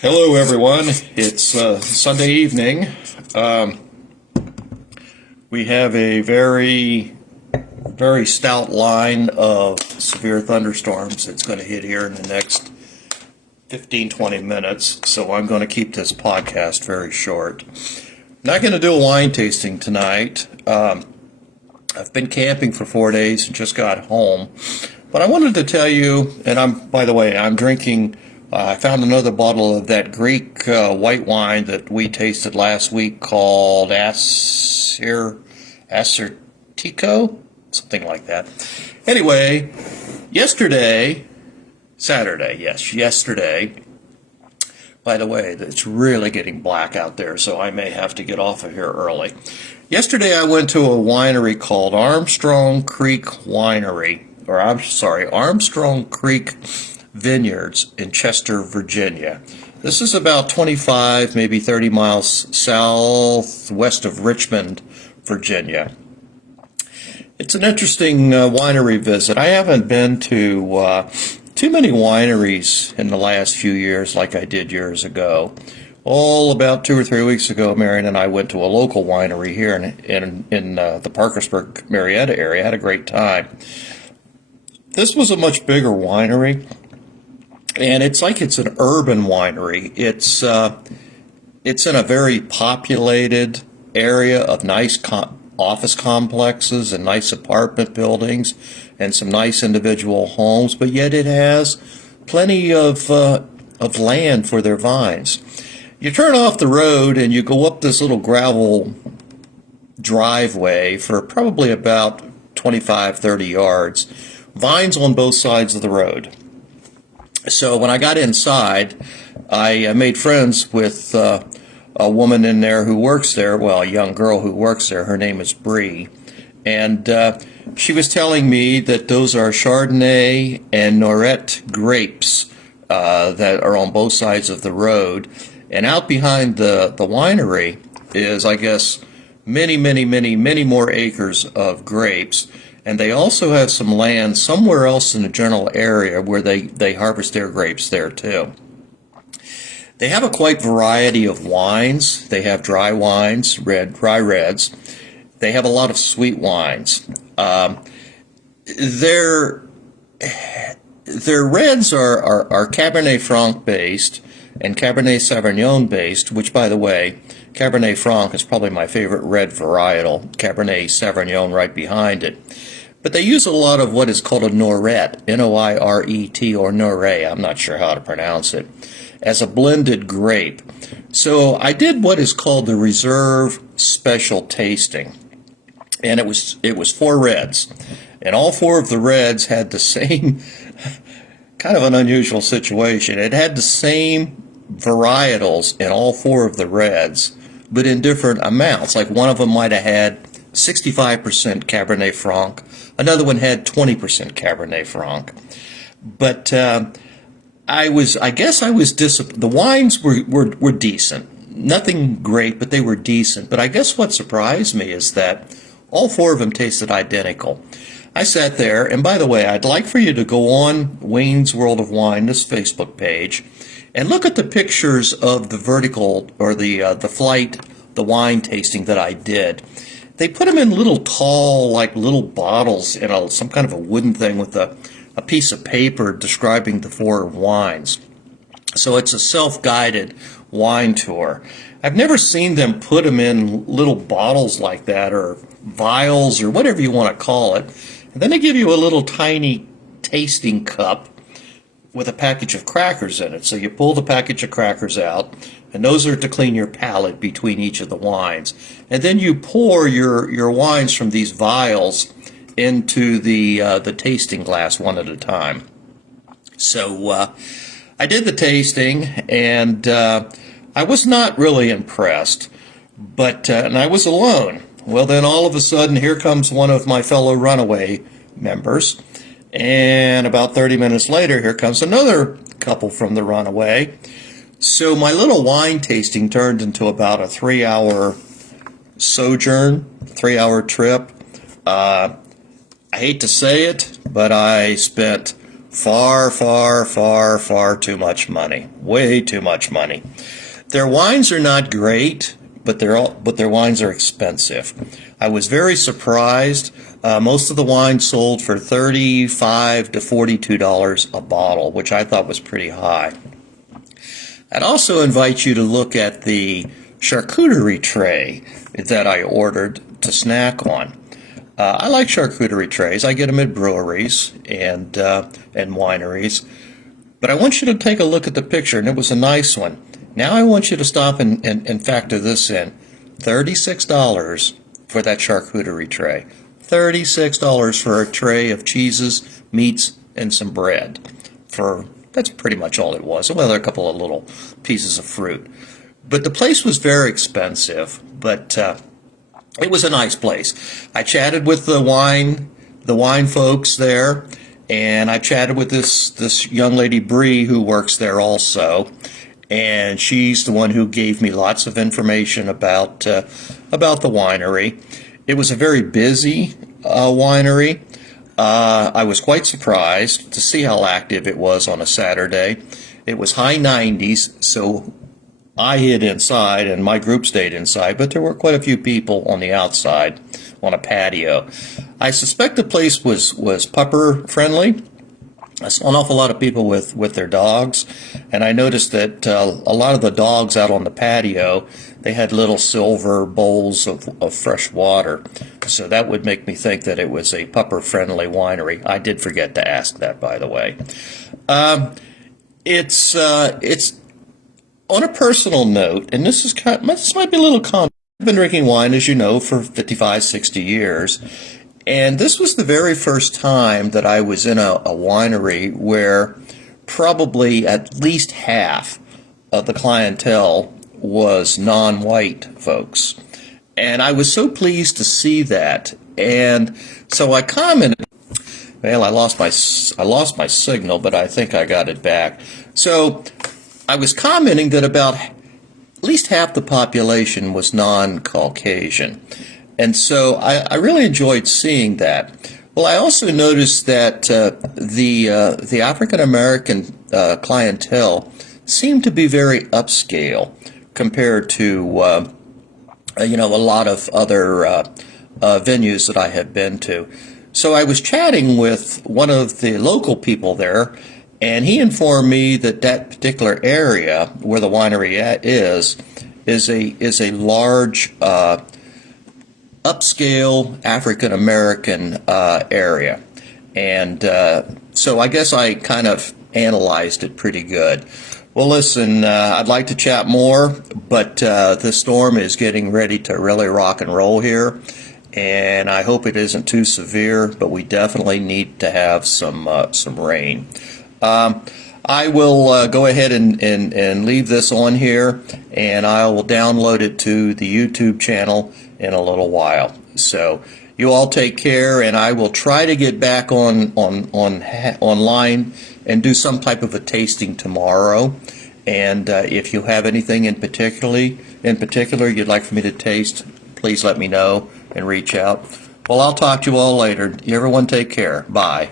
Hello, everyone. It's Sunday evening. We have a very, very stout line of severe thunderstorms that's going to hit here in the next 15-20 minutes, so I'm going to keep this podcast very short. Not going to do a wine tasting tonight. I've been camping for 4 days and just got home, but I wanted to tell you, and by the way, I'm drinking. I found another bottle of that Greek white wine that we tasted last week called Assertico, something like that. Anyway, yesterday, by the way, it's really getting black out there, so I may have to get off of here early. Yesterday I went to a winery called Armstrong Creek Vineyards in Chester, Virginia. This is about 25, maybe 30 miles southwest of Richmond, Virginia. It's an interesting winery visit. I haven't been to too many wineries in the last few years like I did years ago. About 2 or 3 weeks ago, Marion and I went to a local winery here in the Parkersburg, Marietta area. Had a great time. This was a much bigger winery. And it's an urban winery. It's in a very populated area of nice office complexes and nice apartment buildings and some nice individual homes, but yet it has plenty of land for their vines. You turn off the road and you go up this little gravel driveway for probably about 25, 30 yards. Vines on both sides of the road. So when I got inside, I made friends with a woman in there who works there, well, a young girl who works there. Her name is Bree. And she was telling me that those are Chardonnay and Noret grapes that are on both sides of the road. And out behind the winery is, I guess, many more acres of grapes. And they also have some land somewhere else in the general area where they harvest their grapes there too. They have a quite variety of wines. They have dry wines, dry reds. They have a lot of sweet wines. Their reds are Cabernet Franc based and Cabernet Sauvignon based, which, by the way, Cabernet Franc is probably my favorite red varietal. Cabernet Sauvignon right behind it. But they use a lot of what is called a Noret, N-O-I-R-E-T, or Noret, I'm not sure how to pronounce it, as a blended grape. So I did what is called the Reserve Special Tasting. And it was 4 reds. And all 4 of the reds had the same, kind of an unusual situation. It had the same varietals in all 4 of the reds, but in different amounts. Like one of them might have had 65% Cabernet Franc. Another one had 20% Cabernet Franc. But I guess I was disappointed. The wines were decent. Nothing great, but they were decent. But I guess what surprised me is that all 4 of them tasted identical. I sat there, and by the way, I'd like for you to go on Wayne's World of Wine, this Facebook page, and look at the pictures of the vertical, or the flight, the wine tasting that I did. They put them in little tall, like little bottles in some kind of a wooden thing with a piece of paper describing the 4 wines. So it's a self-guided wine tour. I've never seen them put them in little bottles like that, or vials, or whatever you want to call it. And then they give you a little tiny tasting cup with a package of crackers in it. So you pull the package of crackers out, and those are to clean your palate between each of the wines. And then you pour your wines from these vials into the tasting glass one at a time. So I did the tasting, and I was not really impressed, but and I was alone. Well, then all of a sudden, here comes one of my fellow runaway members, and about 30 minutes later, here comes another couple from the runaway. So my little wine tasting turned into about a 3-hour sojourn, 3-hour trip. I hate to say it, but I spent Far, far, far, far too much money. Way too much money. Their wines are not great, but their wines are expensive. I was very surprised. Most of the wines sold for $35 to $42 a bottle, which I thought was pretty high. I'd also invite you to look at the charcuterie tray that I ordered to snack on. I like charcuterie trays. I get them at breweries and wineries. But I want you to take a look at the picture, and it was a nice one. Now I want you to stop and factor this in. $36 for that charcuterie tray. $36 for a tray of cheeses, meats, and some bread. That's pretty much all it was. Well, there are a couple of little pieces of fruit. But the place was very expensive, but it was a nice place. I chatted with the wine folks there, and I chatted with this young lady, Bree, who works there also. And she's the one who gave me lots of information about the winery. It was a very busy winery. I was quite surprised to see how active it was on a Saturday. It was high 90s, so I hid inside and my group stayed inside, but there were quite a few people on the outside on a patio. I suspect the place was pupper friendly. I saw an awful lot of people with their dogs, and I noticed that a lot of the dogs out on the patio, they had little silver bowls of fresh water. So that would make me think that it was a pupper-friendly winery. I did forget to ask that, by the way. It's on a personal note, and this might be a little common. I've been drinking wine, as you know, for 55, 60 years. And this was the very first time that I was in a winery where probably at least half of the clientele was non-white folks. And I was so pleased to see that. And so I commented, well, I lost my signal, but I think I got it back. So I was commenting that about at least half the population was non-Caucasian. And so I really enjoyed seeing that. Well, I also noticed that the African American clientele seemed to be very upscale compared to a lot of other venues that I have been to. So I was chatting with one of the local people there, and he informed me that that particular area where the winery is a large upscale African American area, and so I guess I kind of analyzed it pretty good. Well, listen, I'd like to chat more, but the storm is getting ready to really rock and roll here, and I hope it isn't too severe, but we definitely need to have some rain. I will go ahead and leave this on here, and I will download it to the YouTube channel in a little while. So you all take care, and I will try to get back online and do some type of a tasting tomorrow. And if you have anything in particular you'd like for me to taste, please let me know and reach out. Well, I'll talk to you all later. You everyone take care. Bye.